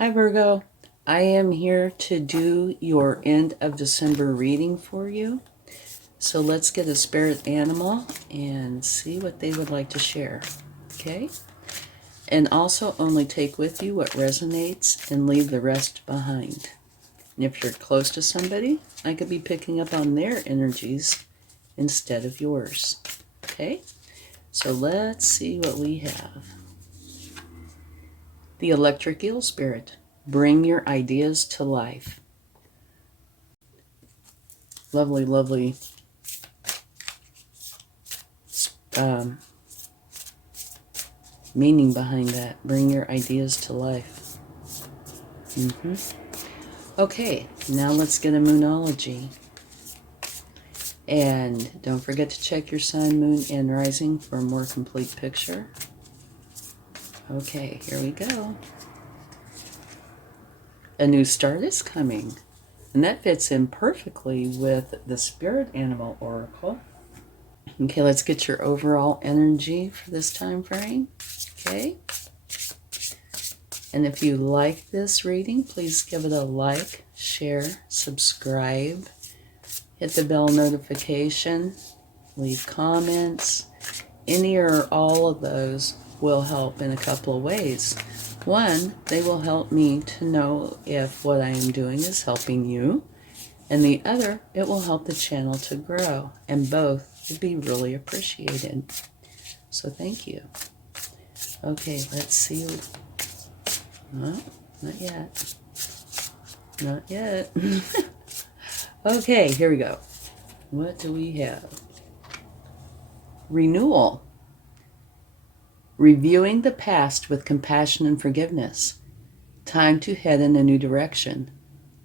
Hi Virgo, I am here to do your end of December reading for you. So let's get a spirit animal and see what they would like to share, okay? And also only take with you what resonates and leave the rest behind. And if you're close to somebody, I could be picking up on their energies instead of yours, okay? So let's see what we have. The electric eel spirit. Bring your ideas to life. Lovely, lovely meaning behind that. Bring your ideas to life. Okay, now let's get a moonology. And don't forget to check your sun, moon, and rising for a more complete picture. Okay, here we go. A new start is coming. And that fits in perfectly with the Spirit Animal Oracle. Okay, let's get your overall energy for this time frame. Okay. And if you like this reading, please give it a like, share, subscribe, hit the bell notification, leave comments. Any or all of those will help in a couple of ways. One, they will help me to know if what I am doing is helping you. And the other, it will help the channel to grow. And both would be really appreciated. So thank you. Okay, let's see. No, not yet. Not yet. Okay, here we go. What do we have? Renewal. Reviewing the past with compassion and forgiveness. Time to head in a new direction.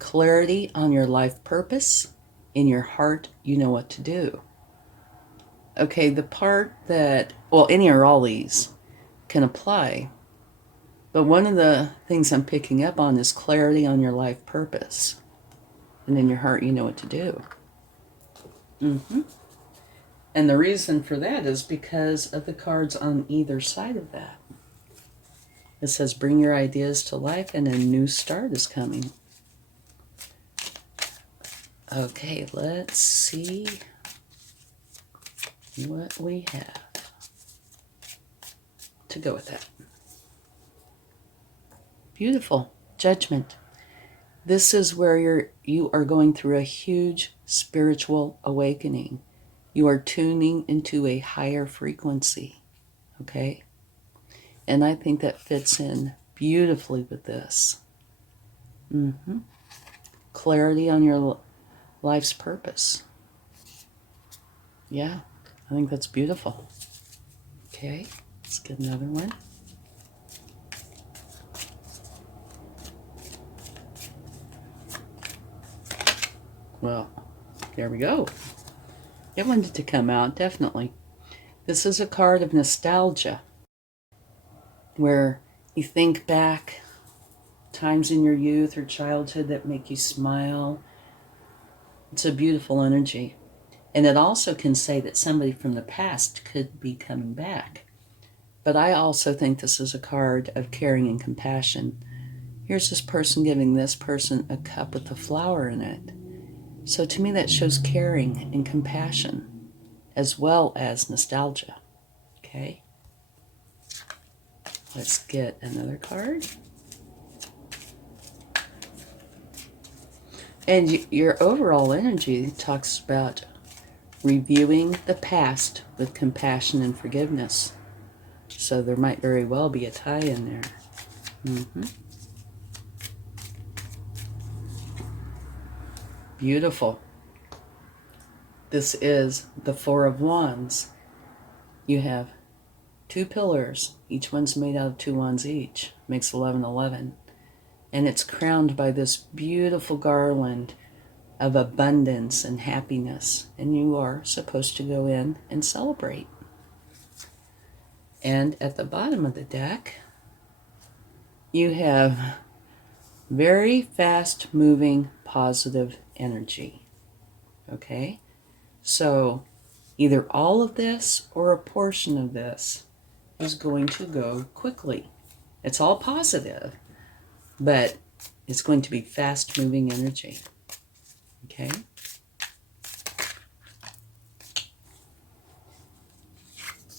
Clarity on your life purpose. In your heart, you know what to do. Okay, the part that, well, any or all these can apply. But one of the things I'm picking up on is clarity on your life purpose. And in your heart, you know what to do. And the reason for that is because of the cards on either side of that. It says, bring your ideas to life and a new start is coming. Okay, let's see what we have to go with that. Beautiful. Judgment. This is where you are going through a huge spiritual awakening. You are tuning into a higher frequency. Okay? And I think that fits in beautifully with this. Clarity on your life's purpose. Yeah, I think that's beautiful. Okay, let's get another one. Well, there we go. It wanted to come out, definitely. This is a card of nostalgia, where you think back times in your youth or childhood that make you smile. It's a beautiful energy. And it also can say that somebody from the past could be coming back. But I also think this is a card of caring and compassion. Here's this person giving this person a cup with a flower in it. So to me that shows caring and compassion as well as nostalgia. Okay? Let's get another card. And your overall energy talks about reviewing the past with compassion and forgiveness. So there might very well be a tie in there. Beautiful. This is the Four of Wands. You have two pillars. Each one's made out of two wands each. Makes 11. And it's crowned by this beautiful garland of abundance and happiness. And you are supposed to go in and celebrate. And at the bottom of the deck, you have very fast-moving, positive energy. Okay? So either all of this or a portion of this is going to go quickly. It's all positive, but it's going to be fast-moving energy. Okay?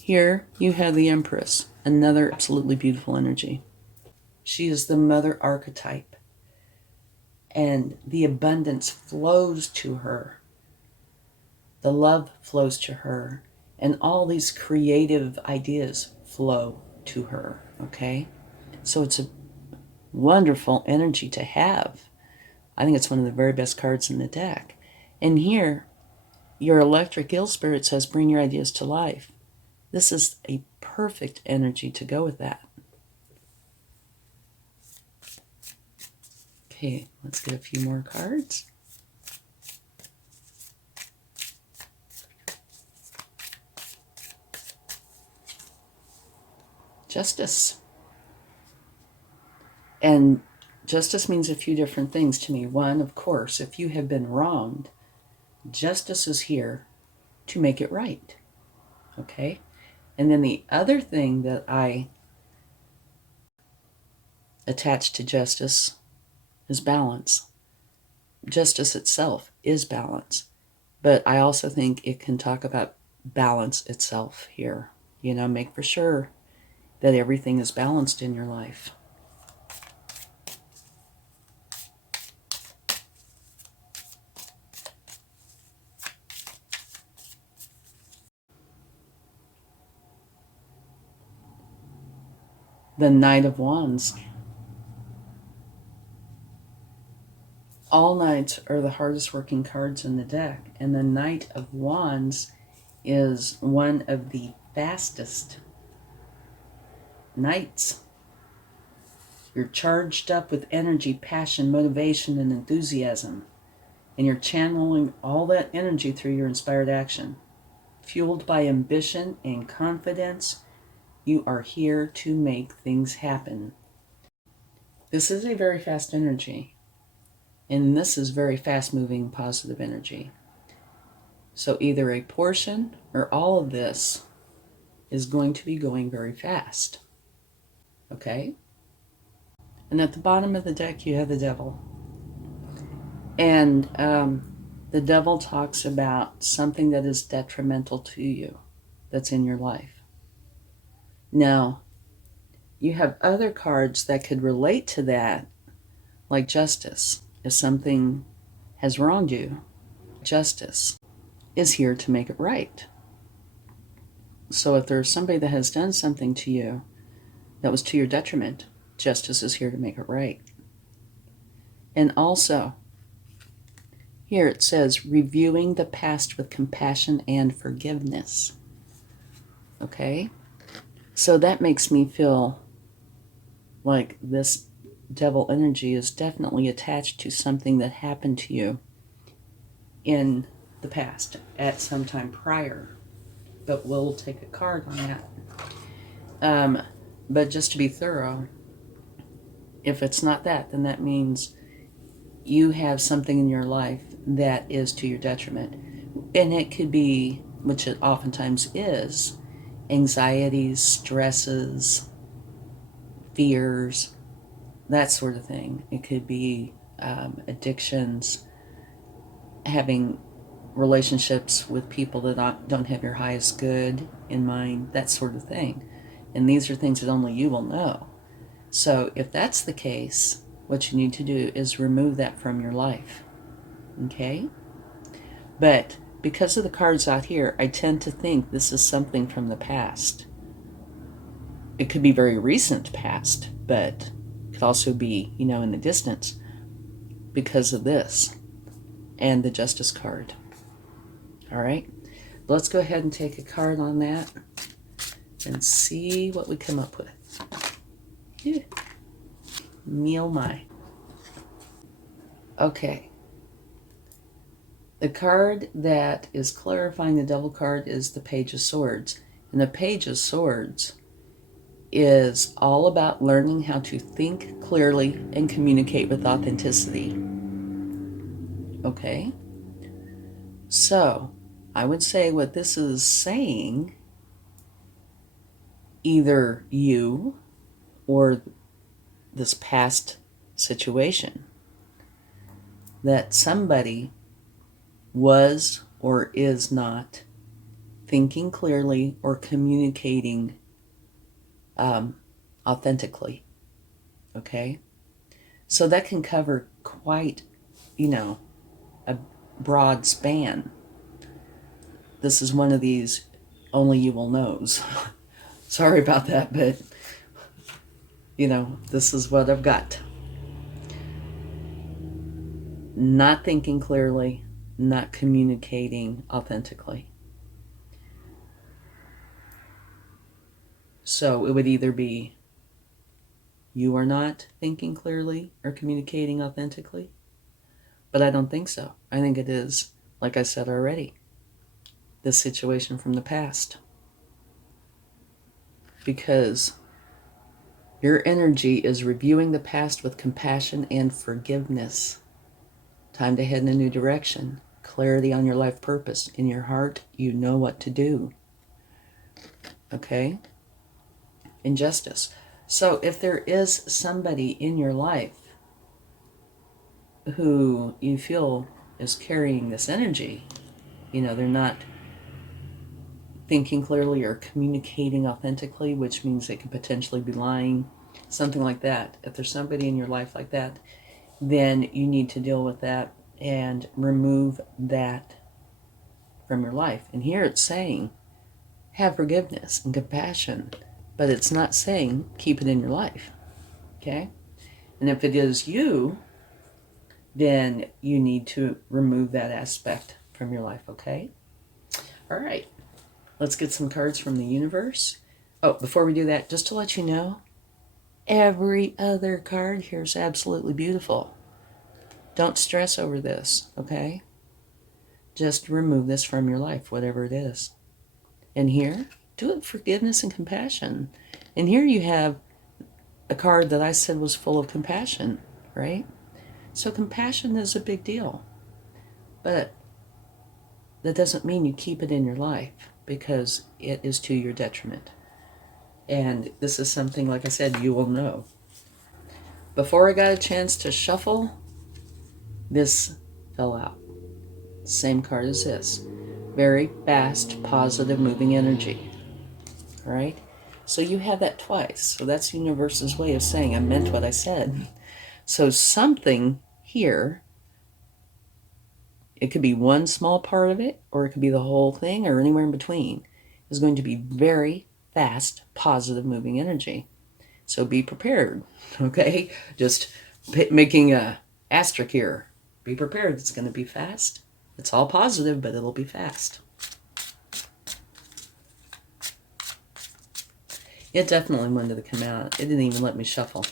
Here you have the Empress, another absolutely beautiful energy. She is the mother archetype, and the abundance flows to her. The love flows to her, and all these creative ideas flow to her, okay? So it's a wonderful energy to have. I think it's one of the very best cards in the deck. And here, your electric eel spirit says, bring your ideas to life. This is a perfect energy to go with that. Okay, let's get a few more cards. Justice. And justice means a few different things to me. One, of course, if you have been wronged, justice is here to make it right. Okay? And then the other thing that I attach to justice is balance. Justice itself is balance. But I also think it can talk about balance itself here. You know, make for sure that everything is balanced in your life. The Knight of Wands. All Knights are the hardest working cards in the deck, and the Knight of Wands is one of the fastest Knights. You're charged up with energy, passion, motivation, and enthusiasm, and you're channeling all that energy through your inspired action. Fueled by ambition and confidence, you are here to make things happen. This is a very fast energy, and this is very fast-moving positive energy. So either a portion or all of this is going to be going very fast. Okay? And at the bottom of the deck, you have the Devil. And the Devil talks about something that is detrimental to you, that's in your life. Now, you have other cards that could relate to that, like Justice. If something has wronged you, Justice is here to make it right. So if there's somebody that has done something to you that was to your detriment, Justice is here to make it right. And also, here it says, reviewing the past with compassion and forgiveness. Okay? So that makes me feel like this Devil energy is definitely attached to something that happened to you in the past at some time prior. But we'll take a card on that. But just to be thorough, if it's not that, then that means you have something in your life that is to your detriment. And it could be, which it oftentimes is, anxieties, stresses, fears, that sort of thing. It could be addictions, having relationships with people that don't have your highest good in mind, that sort of thing. And these are things that only you will know. So if that's the case, what you need to do is remove that from your life. Okay? But because of the cards out here, I tend to think this is something from the past. It could be very recent past, but it could also be, in the distance because of this and the Justice card. All right? Let's go ahead and take a card on that and see what we come up with. Yeah. Me oh my. Okay. The card that is clarifying the Devil card is the Page of Swords. And the Page of Swords is all about learning how to think clearly and communicate with authenticity. Okay? So, I would say what this is saying, either you or this past situation. That somebody was or is not thinking clearly or communicating authentically. Okay? So that can cover quite, a broad span. This is one of these only you will knows. Sorry about that, but, this is what I've got. Not thinking clearly, not communicating authentically. So it would either be you are not thinking clearly or communicating authentically. But I don't think so. I think it is, like I said already, this situation from the past. Because your energy is reviewing the past with compassion and forgiveness. Time to head in a new direction. Clarity on your life purpose. In your heart, you know what to do. Okay? Injustice. So if there is somebody in your life who you feel is carrying this energy, they're not thinking clearly or communicating authentically, which means they could potentially be lying, something like that. If there's somebody in your life like that, then you need to deal with that and remove that from your life. And here it's saying have forgiveness and compassion, but it's not saying keep it in your life. Okay? And if it is you, then you need to remove that aspect from your life. Okay? All right. Let's get some cards from the universe. Oh, before we do that, just to let you know, every other card here is absolutely beautiful. Don't stress over this, okay? Just remove this from your life, whatever it is. And here, do it with forgiveness and compassion. And here you have a card that I said was full of compassion, right? So compassion is a big deal. But that doesn't mean you keep it in your life, because it is to your detriment. And this is something, like I said, you will know. Before I got a chance to shuffle, this fell out. Same card as this. Very fast, positive, moving energy. All right? So you have that twice. So that's the universe's way of saying I meant what I said. So something here, it could be one small part of it, or it could be the whole thing, or anywhere in between, is going to be very fast, positive, moving energy. So be prepared, okay? Just making a asterisk here. Be prepared. It's going to be fast. It's all positive, but it'll be fast. It definitely wanted to come out. It didn't even let me shuffle.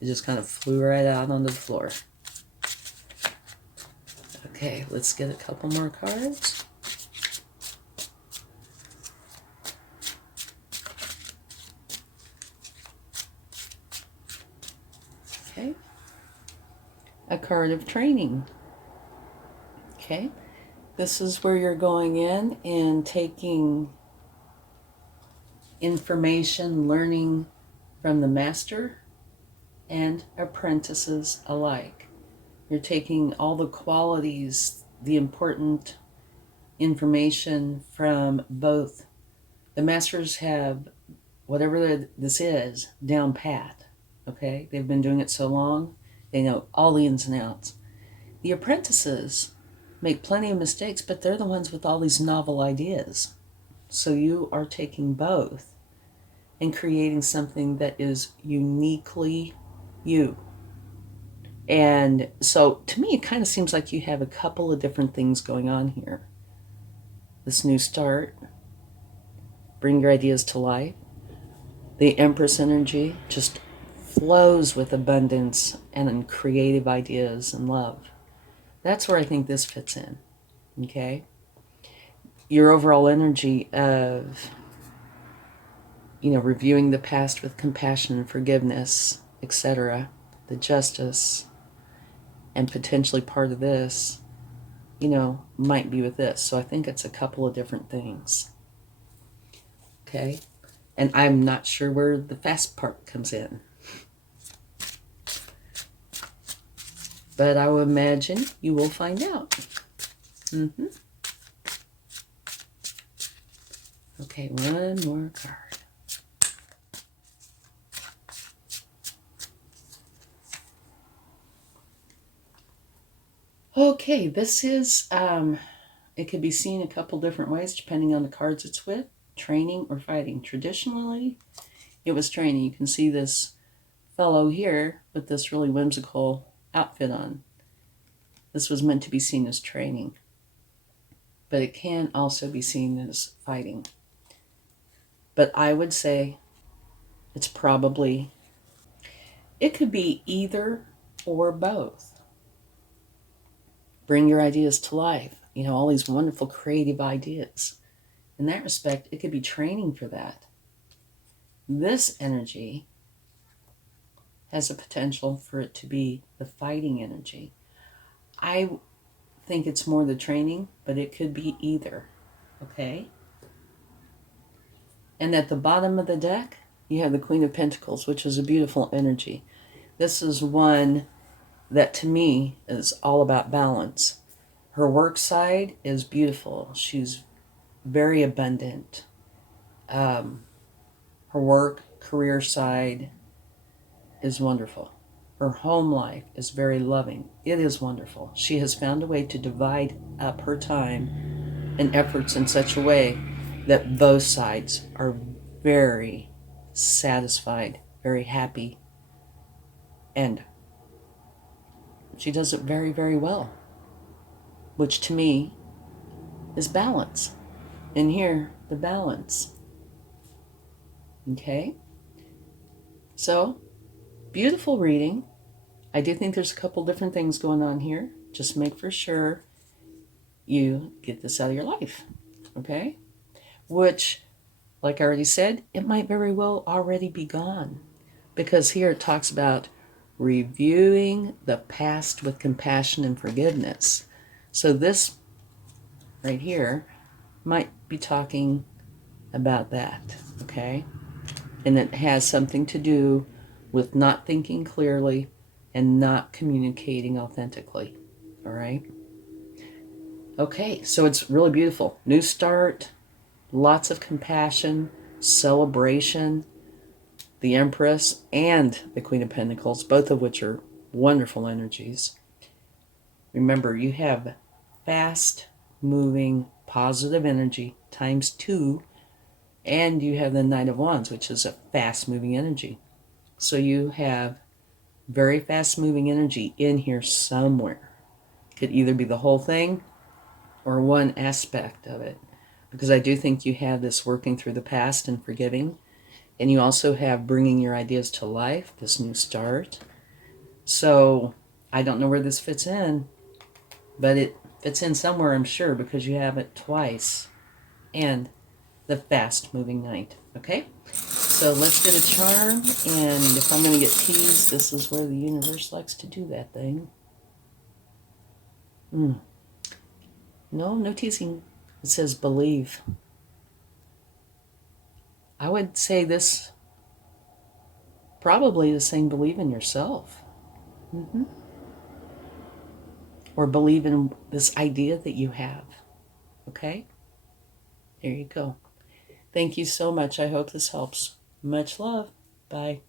It just kind of flew right out onto the floor. Okay, let's get a couple more cards. Okay. A card of training. Okay. This is where you're going in and taking information, learning from the master and apprentices alike. You're taking all the qualities, the important information from both. The masters have whatever this is down pat. Okay? They've been doing it so long, they know all the ins and outs. The apprentices make plenty of mistakes, but they're the ones with all these novel ideas. So you are taking both and creating something that is uniquely you. And so to me, it kind of seems like you have a couple of different things going on here. This new start, bring your ideas to life. The Empress energy just flows with abundance and creative ideas and love. That's where I think this fits in, okay? Your overall energy of, reviewing the past with compassion and forgiveness, etc., the justice, and potentially part of this, might be with this. So I think it's a couple of different things, okay? And I'm not sure where the fast part comes in. But I would imagine you will find out. Okay, one more card. Okay, this is, it could be seen a couple different ways depending on the cards it's with. Training or fighting. Traditionally, it was training. You can see this fellow here with this really whimsical outfit on. This was meant to be seen as training. But it can also be seen as fighting. But I would say it's probably, it could be either or both. Bring your ideas to life. You know, all these wonderful creative ideas. In that respect, it could be training for that. This energy has a potential for it to be the fighting energy. I think it's more the training, but it could be either. Okay? And at the bottom of the deck, you have the Queen of Pentacles, which is a beautiful energy. This is one that to me is all about balance. Her work side is beautiful. She's very abundant. Her work, career side is wonderful. Her home life is very loving. It is wonderful. She has found a way to divide up her time and efforts in such a way that both sides are very satisfied, very happy, and she does it very, very well, which to me is balance. And here, the balance. Okay? So, beautiful reading. I do think there's a couple different things going on here. Just make for sure you get this out of your life. Okay? Which, like I already said, it might very well already be gone. Because here it talks about reviewing the past with compassion and forgiveness. So this right here might be talking about that, okay? And it has something to do with not thinking clearly and not communicating authentically, all right? Okay, so it's really beautiful. New start, lots of compassion, celebration, the Empress and the Queen of Pentacles, both of which are wonderful energies. Remember, you have fast-moving, positive energy times 2, and you have the Knight of Wands, which is a fast-moving energy. So you have very fast-moving energy in here somewhere. Could either be the whole thing or one aspect of it, because I do think you have this working through the past and forgiving. And you also have bringing your ideas to life, this new start. So I don't know where this fits in, but it fits in somewhere, I'm sure, because you have it twice. And the fast-moving knight, okay? So let's get a charm, and if I'm going to get teased, this is where the universe likes to do that thing. No, no teasing. It says believe. I would say this probably is saying believe in yourself. Or believe in this idea that you have. Okay? There you go. Thank you so much. I hope this helps. Much love. Bye.